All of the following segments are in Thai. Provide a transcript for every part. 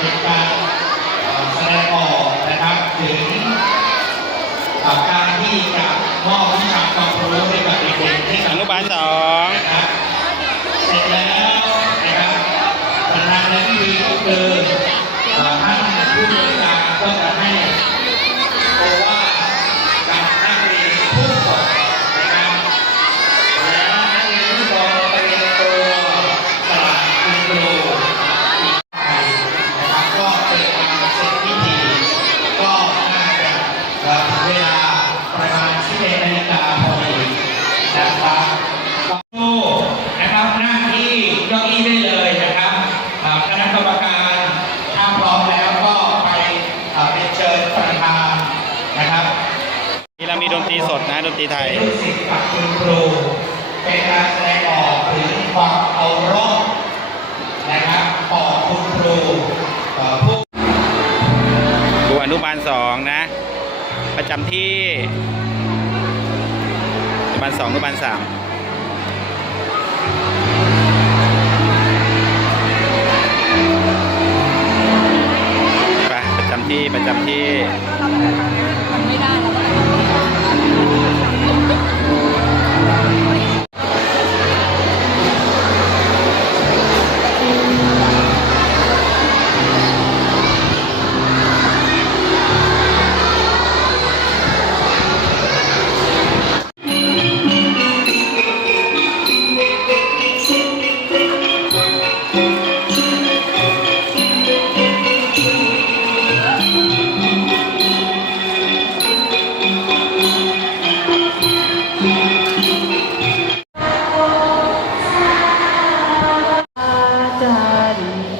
เป็นการเอ่อแสดงออกนะครับถึงกับการที่จะมอบวิชาความรู้ให้กับเด็กๆที่อนุบาลสองนะครับเสร็จแล้วนะครับประธานในพิธีก็คือเอ่อท่านผู้บริการก็จะให้โอวาทกับนักเรียนทุกคนนะครับแล้วนักเรียนทุกคนไปเรียนตัวสลากคุณครูอีกไปนะครับก็เป็นการเสร็จพิธี ก็น่าจะเอ่อถึงเวลาประมาณ11นาฬิกาพอดีนะครับโอ้นะครับนั่งที่เก้าอี้ได้เลยนะครับเอ่อคณะกรรมการถ้าพร้อมแล้วก็ไปเอ่อเป็นเชิญประธานนะครับ นี่เรามีดนตรีสดนะดนตรีไทยลูกศิษย์กับคุณครูเป็นการแสดงออกถึงความเคารพนะครับต่อคุณครูเอ่อผู้ครูอนุบาลสองนะ ประจำที่อนุบาลสองอนุบาลสามไปประจำที่ประจำที่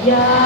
Yeah.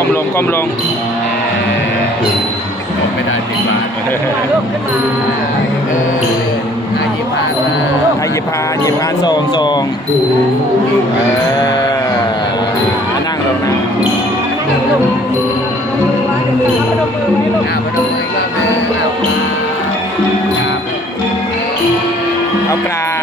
ก้มลงไม่ได้ติดบาทมาลูกขึ้นมาเอออายิพานมาให้หยิบพานหยิบพานส่งส่งเออนั่งลงนะลูกมาเดี๋ยวจะพนมมือไว้ลูกอ่ามาดูอีกรอบหนึงอ่าครับเอากราบกราบ